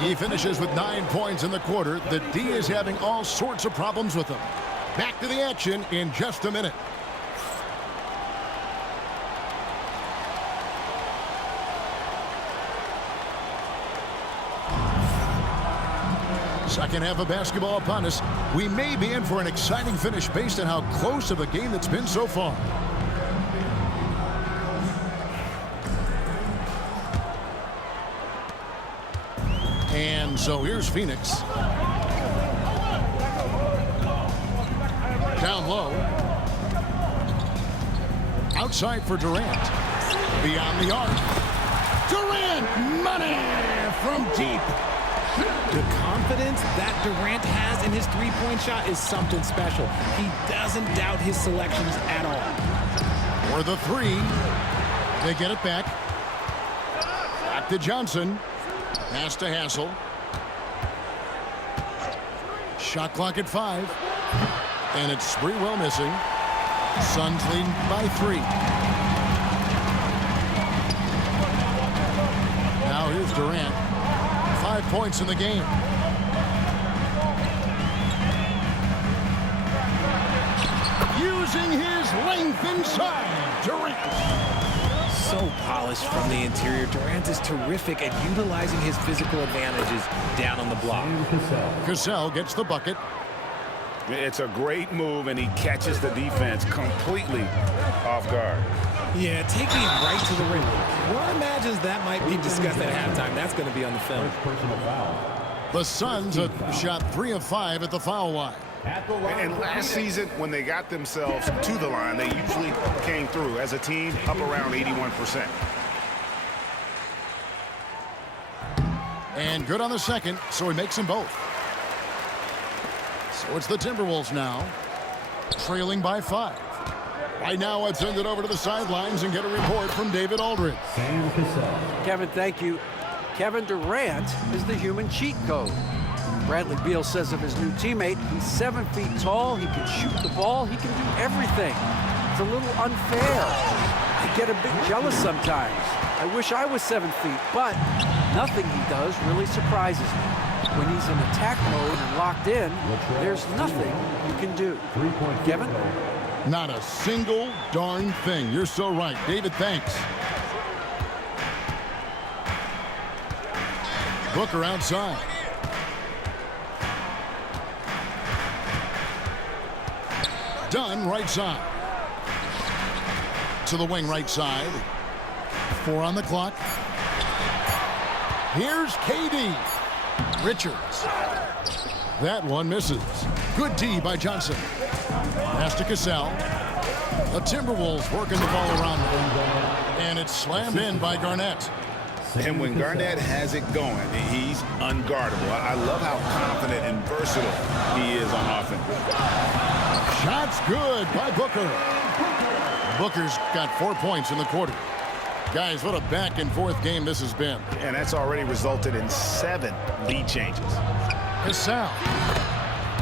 He finishes with 9 points in the quarter. The D is having all sorts of problems with him. Back to the action in just a minute. Second half of basketball upon us. We may be in for an exciting finish based on how close of a game it's been so far. And so here's Phoenix. Down low. Outside for Durant. Beyond the arc. Durant, money from deep. The confidence that Durant has in his three-point shot is something special. He doesn't doubt his selections at all. For the three. They get it back. Back to Johnson. Pass to Cassell. Shot clock at 5. And it's Sprewell missing. Suns lead by 3. Now here's Durant. 5 points in the game. Using his length inside. Durant. So polished from the interior. Durant is terrific at utilizing his physical advantages down on the block. Cassell gets the bucket. It's a great move, and he catches the defense completely off guard. Yeah, taking it right to the rim. One imagines that might be discussed at halftime. That's going to be on the film. The Suns have shot 3 of 5 at the foul line. And last season, when they got themselves to the line, they usually came through as a team up around 81%. And good on the second, so he makes them both. So it's the Timberwolves now, trailing by 5. Right now, I'd send it over to the sidelines and get a report from David Aldridge. Kevin, thank you. Kevin Durant is the human cheat code. Bradley Beal says of his new teammate, he's 7 feet tall, he can shoot the ball, he can do everything. It's a little unfair. I get a bit jealous sometimes. I wish I was 7 feet, but nothing he does really surprises me. When he's in attack mode and locked in, there's nothing you can do. Kevin? Not a single darn thing. You're so right. David, thanks. Booker outside. Dunn right side. To the wing right side. 4 on the clock. Here's KD. Richards. That one misses. Good D by Johnson. Pass to Cassell. The Timberwolves working the ball around them. And it's slammed in by Garnett. And when Garnett has it going, he's unguardable. I love how confident and versatile he is on offense. Shot's good by Booker. Booker's got 4 points in the quarter. Guys, what a back-and-forth game this has been. And that's already resulted in 7 lead changes. Cassell.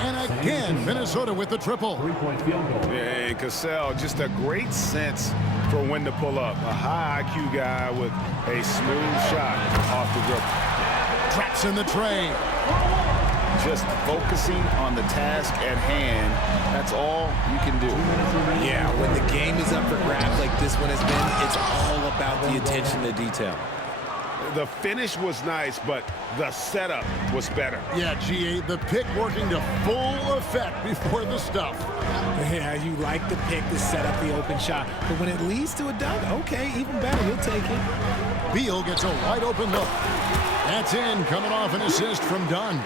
And again, Minnesota with the triple. Yeah, Cassell, just a great sense for when to pull up. A high IQ guy with a smooth shot off the dribble. Traps in the tray. Just focusing on the task at hand, that's all you can do. Yeah, when the game is up for grabs like this one has been, it's all about the attention to detail. The finish was nice, but the setup was better. Yeah, GA, the pick working to full effect before the stuff. Yeah, you like the pick to set up the open shot, but when it leads to a dunk, okay, even better, he'll take it. Beal gets a wide open look. That's in, coming off an assist from Dunn.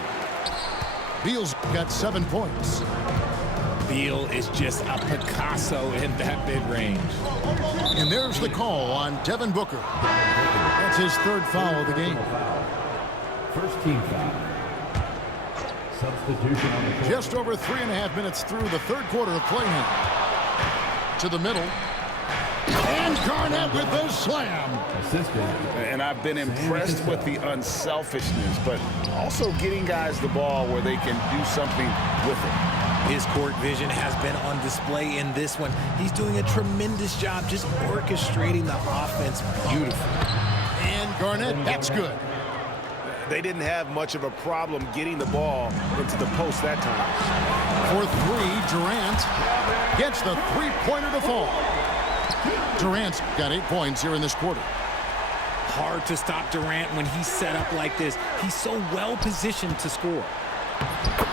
Beal's got 7 points. Beal is just a Picasso in that mid-range. And there's the call on Devin Booker. That's his 3rd foul of the game. First team foul. Substitution on the court. Just over 3.5 minutes through the 3rd quarter of play now. To the middle. And Garnett with the slam. Assisted. And I've been impressed with the unselfishness, but also getting guys the ball where they can do something with it. His court vision has been on display in this one. He's doing a tremendous job just orchestrating the offense beautifully. And Garnett, that's good. they didn't have much of a problem getting the ball into the post that time. For three, Durant gets the three-pointer to fall. Durant's got 8 points here in this quarter. Hard to stop Durant when he's set up like this. He's so well positioned to score.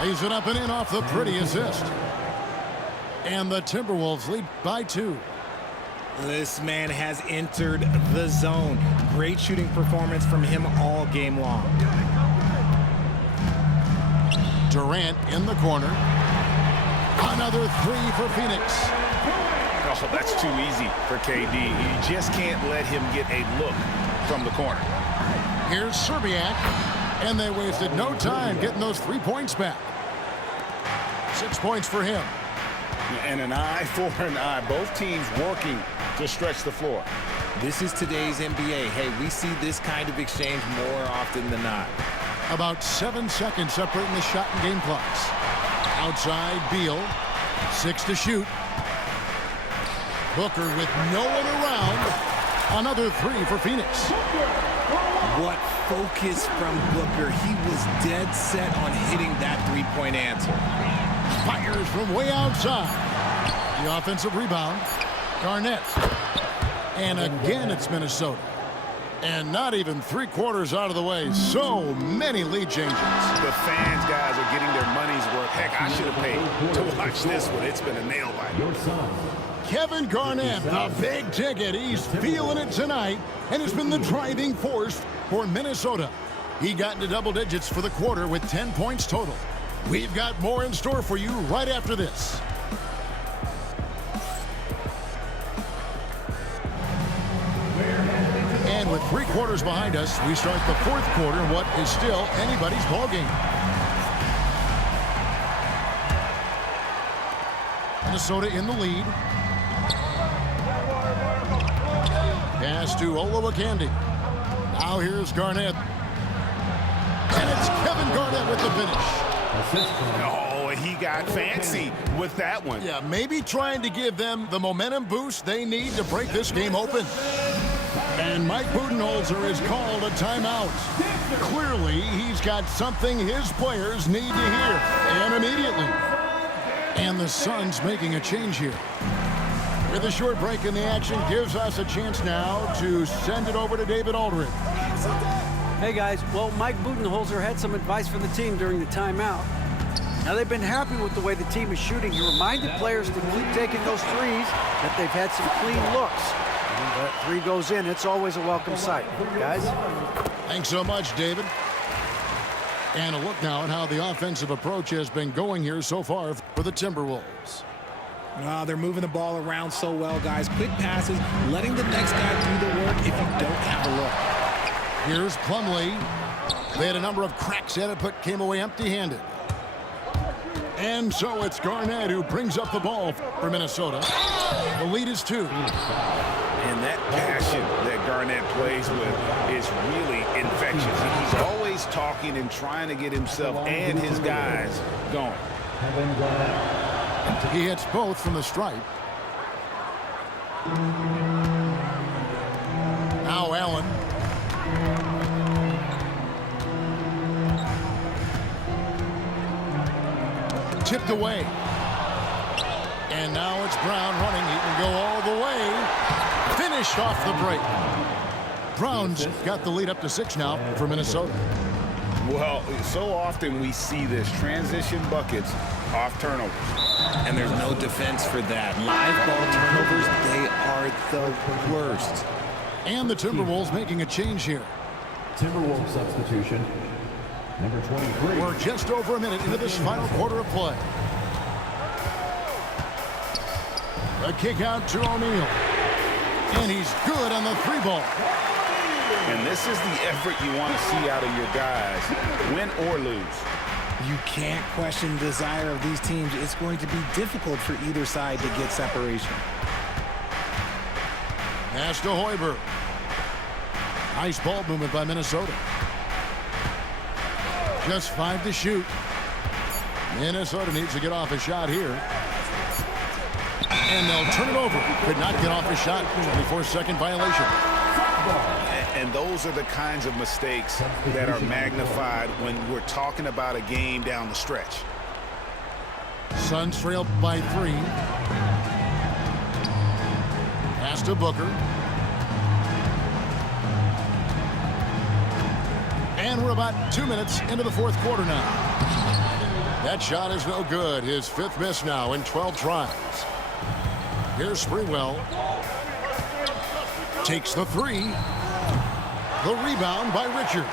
Lays it up and in off the pretty assist. And the Timberwolves lead by 2. This man has entered the zone. Great shooting performance from him all game long. Durant in the corner. Another three for Phoenix. Oh, that's too easy for KD. You just can't let him get a look from the corner. Here's Serbiak, and they wasted no time getting those 3 points back. 6 points for him. And an eye for an eye. Both teams working to stretch the floor. This is today's NBA. Hey, we see this kind of exchange more often than not. About 7 seconds separating the shot and game clocks. Outside, Beal. 6 to shoot. Booker with no one around. Another 3 for Phoenix. What focus from Booker. He was dead set on hitting that three-point answer. Fires from way outside. The offensive rebound. Garnett. And again, it's Minnesota. And not even 3/4 out of the way. So many lead changes. The fans, guys, are getting their money's worth. Heck, I should have paid to watch this one. It's been a nail biter. Kevin Garnett, the big ticket. He's feeling it tonight and has been the driving force for Minnesota. He got into double digits for the quarter with 10 points total. We've got more in store for you right after this. And with 3/4 behind us, we start the 4th quarter in what is still anybody's ballgame. Minnesota in the lead. Pass to Olowokandi. Now here's Garnett. And it's Kevin Garnett with the finish. Oh, he got fancy with that one. Yeah, maybe trying to give them the momentum boost they need to break this game open. And Mike Budenholzer has called a timeout. Clearly, he's got something his players need to hear, and immediately. And the Suns making a change here. With a short break in the action, gives us a chance now to send it over to David Aldridge. Hey guys, well, Mike Budenholzer had some advice for the team during the timeout. Now they've been happy with the way the team is shooting. He reminded players to keep taking those threes, that they've had some clean looks. When that three goes in, it's always a welcome sight. Guys? Thanks so much, David. And a look now at how the offensive approach has been going here so far for the Timberwolves. They're moving the ball around so well, guys. Quick passes, letting the next guy do the work if you don't have a look. Here's Plumlee. They had a number of cracks at it, but came away empty-handed. And so it's Garnett who brings up the ball for Minnesota. The lead is 2. And that passion that Garnett plays with is really infectious. He's always talking and trying to get himself and his guys going. He hits both from the stripe. Now Allen. Tipped away. And now it's Brown running. He can go all the way. Finished off the break. Brown's got the lead up to 6 now for Minnesota. Well, so often we see this transition buckets off turnovers. And there's no defense for that. Live ball turnovers, they are the worst. And the Timberwolves making a change here. Timberwolves substitution, number 23. We're just over a minute into this final quarter of play. A kick out to O'Neal. And he's good on the 3-ball. And this is the effort you want to see out of your guys, win or lose. You can't question the desire of these teams. It's going to be difficult for either side to get separation. Pass to Hoiberg. Nice ball movement by Minnesota. Just 5 to shoot. Minnesota needs to get off a shot here. And they'll turn it over. Could not get off a shot. 24-second violation. And those are the kinds of mistakes that are magnified when we're talking about a game down the stretch. Suns trail by 3. Pass to Booker. And we're about 2 minutes into the fourth quarter now. That shot is no good. His 5th miss now in 12 tries. Here's Sprewell. Takes the 3. The rebound by Richards.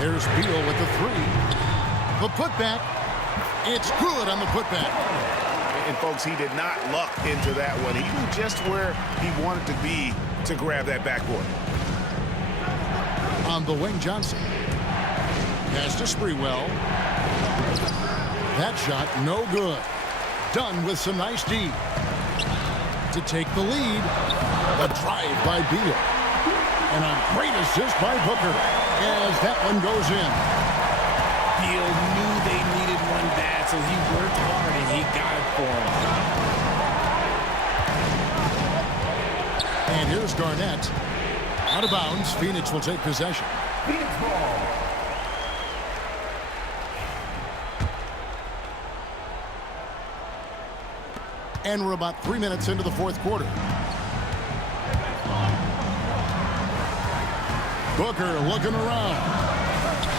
There's Beal with the 3. The putback. It's good on the putback. And folks, he did not luck into that one. He knew just where he wanted to be to grab that backboard. On the wing, Johnson. Pass to Sprewell. That shot, no good. Done with some nice D. To take the lead, the drive by Beal. And a great assist by Booker as that one goes in. Beal knew they needed one bad, so he worked hard and he got it for him. And here's Garnett. Out of bounds, Phoenix will take possession. Phoenix ball. And we're about 3 minutes into the fourth quarter. Booker looking around.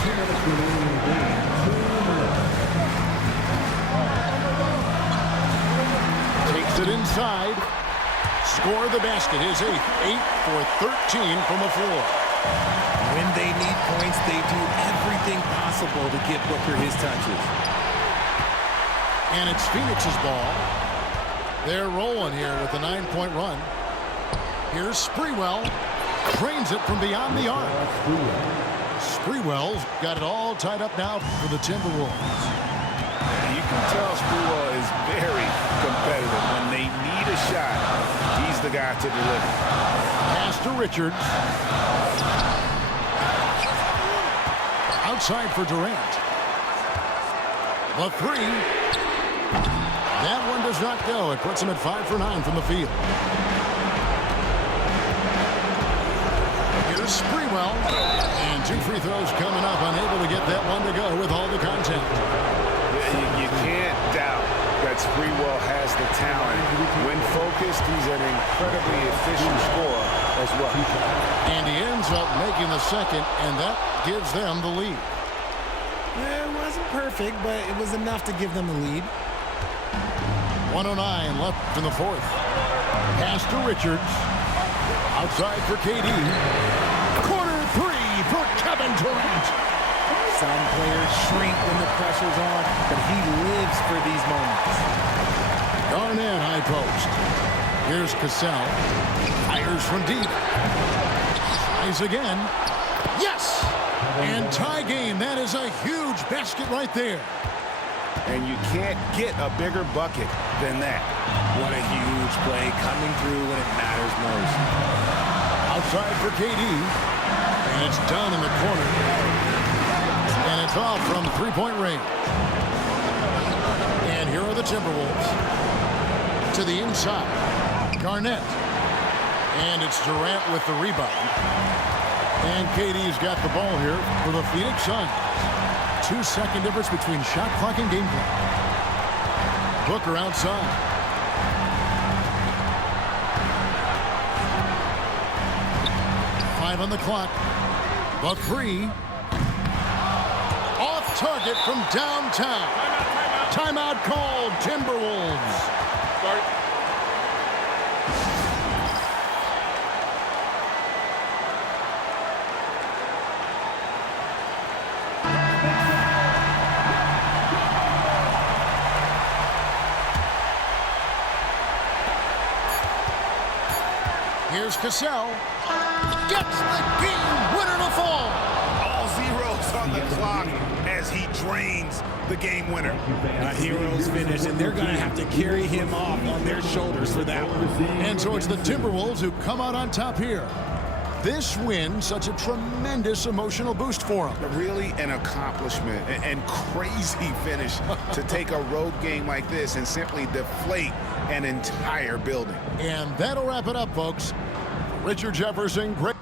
2 minutes remaining in the game. 2 minutes. Takes it inside. Score the basket. His 8th. 8 for 13 from the floor. When they need points, they do everything possible to get Booker his touches. And it's Phoenix's ball. They're rolling here with a 9-point run. Here's Sprewell. Drains it from beyond the arc. Sprewell's got it all tied up now for the Timberwolves. You can tell Sprewell is very competitive. When they need a shot, he's the guy to deliver. Pass to Richards. Outside for Durant. The 3. That one does not go. It puts him at 5 for 9 from the field. Here's Sprewell. And 2 free throws coming up. Unable to get that one to go with all the contact. You can't doubt that Sprewell has the talent. When focused, he's an incredibly efficient scorer as well. And he ends up making the second, and that gives them the lead. It wasn't perfect, but it was enough to give them the lead. 1:09 left in the fourth. Pass to Richards. Outside for KD. Corner 3 for Kevin Durant. Some players shrink when the pressure's on, but he lives for these moments. Garnett high post. Here's Cassell. Fires from deep. Tries again. Yes! And tie game. That is a huge basket right there. And you can't get a bigger bucket than that. What a huge play coming through when it matters most. Outside for KD. And it's done in the corner. And it's off from 3-point range. And here are the Timberwolves. To the inside. Garnett. And it's Durant with the rebound. And KD's got the ball here for the Phoenix Suns. 2-second difference between shot clock and game clock. Booker outside. Five on the clock. The 3. Off target from downtown. Timeout called. Timberwolves. Start. Here's Cassell. Gets the game winner to fall. All zeros on the clock as he drains the game winner. A hero's finish, and they're going to have to carry him off on their shoulders for that one. And so it's the Timberwolves who come out on top here. This win, such a tremendous emotional boost for them. Really an accomplishment and crazy finish to take a road game like this and simply deflate an entire building. And that'll wrap it up, folks. Richard Jefferson, great.